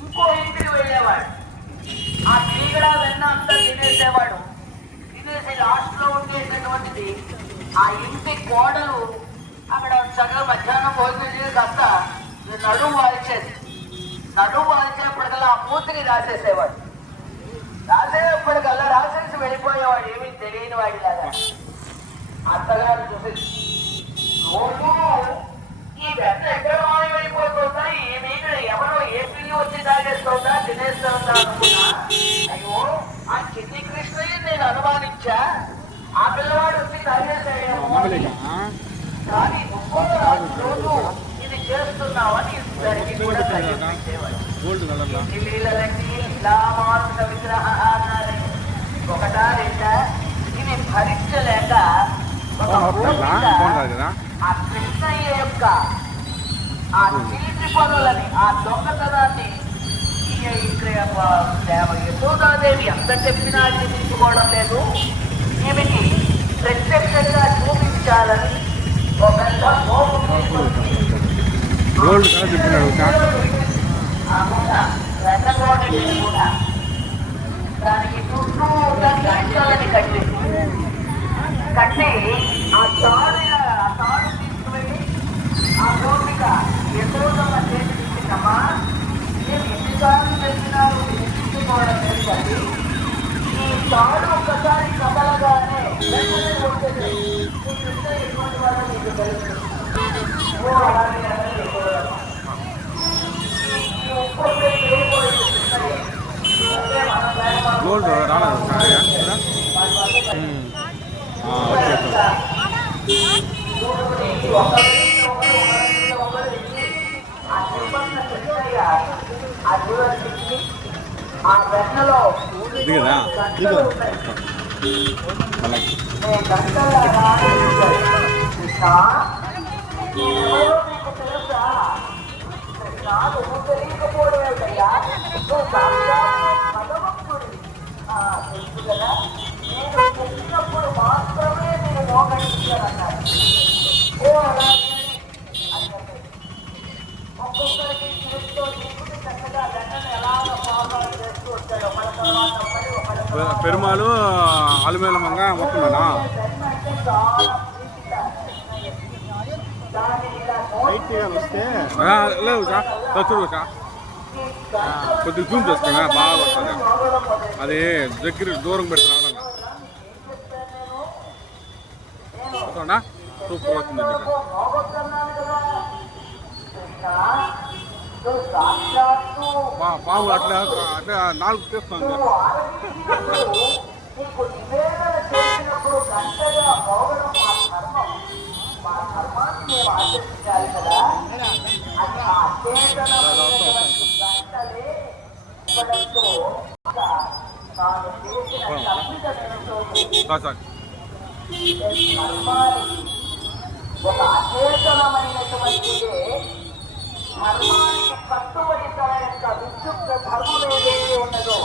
ఇంకో ఇంటికి వెళ్ళేవాడు. ఆ తీగడ వెన్న అంతా తినేసేవాడు. తినేసి లాస్ట్లో ఉండేటటువంటిది ఆ ఇంటి గోడలు అక్కడ సగం మధ్యాహ్నం భోజనం చేసి కాస్త నడువు వాల్చేది. నడువు వాల్చేప్పటికల్లా ఆ మూతిని రాసేసేవాడు. రాసేటప్పటికల్లా రాసేసి వెళ్ళిపోయేవాడు. ఏమీ తెలియని వాడిలాగా. అత్తగారు చూసి రోజు ఎక్కడ మాయమైపోతుందా ఈ ఎవరో ఏ పిల్లి వచ్చి తాగేస్తుందా తినేస్తుందా అనుకున్నా అయ్యో ఆ చిన్ని కృష్ణయ్య నేను అనుమానించా ఆ పిల్లవాడు వచ్చి కానీ నువ్వు రోజు ఇది చేస్తున్నావని దానికి కూడా విగ్రహ అన్నారని ఒకటా రెండా ఇది భరించలేక ఒక ఆ కృష్ణయ్య యొక్క ఆ చిలిపి పనులని ఆ దొంగతనాన్ని యశోదాదేవి ఎంత చెప్పినా తీసుకోవడం లేదు. ఈమెకి ప్రత్యక్షంగా చూపించాలని ఒక పెద్ద. దానికి చుట్టూ గంటలని కట్టి ఎన్నిసార్లు చెప్పినాను ఎన్నించుకోవడం లేదు కానీ ఈ తాడు ఒక్కసారి కదలగానే వెంటనే వచ్చేది ఈ కృష్ణ ఎటువంటి వాడో నీకు తెలుసు ఓ అలాగే అలాగే యశోదమ్మ. ఈ ఆ నేనెవరో నీకు తెలియకపోవడం ఏమిటయ్యా? నువ్వు సాక్షాత్ భగవంతుడివి. తెలుసు కదా? నేను చెప్పినప్పుడు మాత్రమే నేను మోకరించానన్నాడు. ఒకళ్ళు, ఒకళ్ళ పె- తర్వాత పెరుమాలు అలుమేలమంగ మొత్తమేనా వెన్న అంటే చాలా ప్రీతిట. దాన్ని ఇలా నోటి వస్తే ఆ, లేవు సార్ దా చూడు సార్ కొద్దిగా జూమ్ చేసుకున్నా బాగా వస్తుంది అది దగ్గర దూరం పెడితే రావడం వస్తుందా సూపర్ వస్తుంది పాము అట్లా అట్లా నాలుగు చేస్తుంది నువ్వు ఆరగించినప్పుడు, నీకు యొక్క విశుద్ధ ధర్మం ఏదైతే ఉన్నదో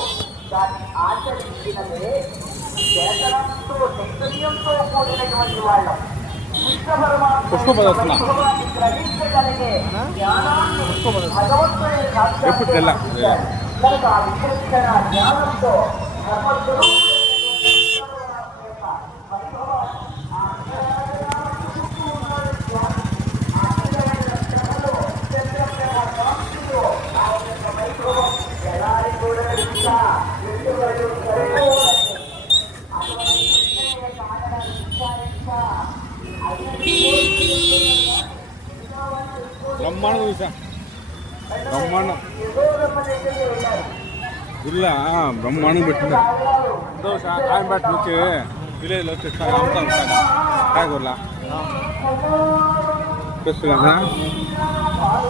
దాన్ని ఆచరించినదే చేతనంతో చైతన్యంతో కూడినటువంటి వాళ్ళం. ఎప్పుడు తెల్ల. కనుక ఆ జ్ఞానంతో ధర్మస్వరూపుడైనటువంటి ಬ್ರಹ್ಮಾಂಡ ದಿವಸ ಬ್ರಹ್ಮಾಂಡ. ಇಲ್ಲ ಬ್ರಹ್ಮಾಂಡ ಬಿಟ್ಟಿಲ್ಲ ದೋಸ ಕಾಯಿ ಬ್ಯಾಟ್ ಮುಚ್ಚಿ ಇಲ್ಲ ಇಲ್ಲ ಕಾಯ್ಗೊಲ್ಲ ಕೃಷ್ಣ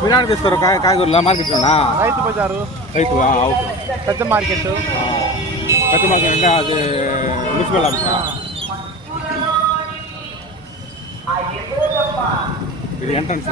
ವಿನಾಡ್ ಕಿಸ್ತರು ಕಾಯಿ ಕಾಯ್ಗೊಲ್ಲ ಮಾರ್ಕೆಟ್ ರೈತ ಬಜಾರು. ರೈತ ಹೌದು. ಕತ್ತೆ ಮಾರ್ಕೆಟು ಕತ್ತೆ ಮಾರ್ಕೆಟ್ ಅದು ಮುನ್ಸಿಪಲ್ ಆಫೀಸಾ ఇది ఎంట్రన్స్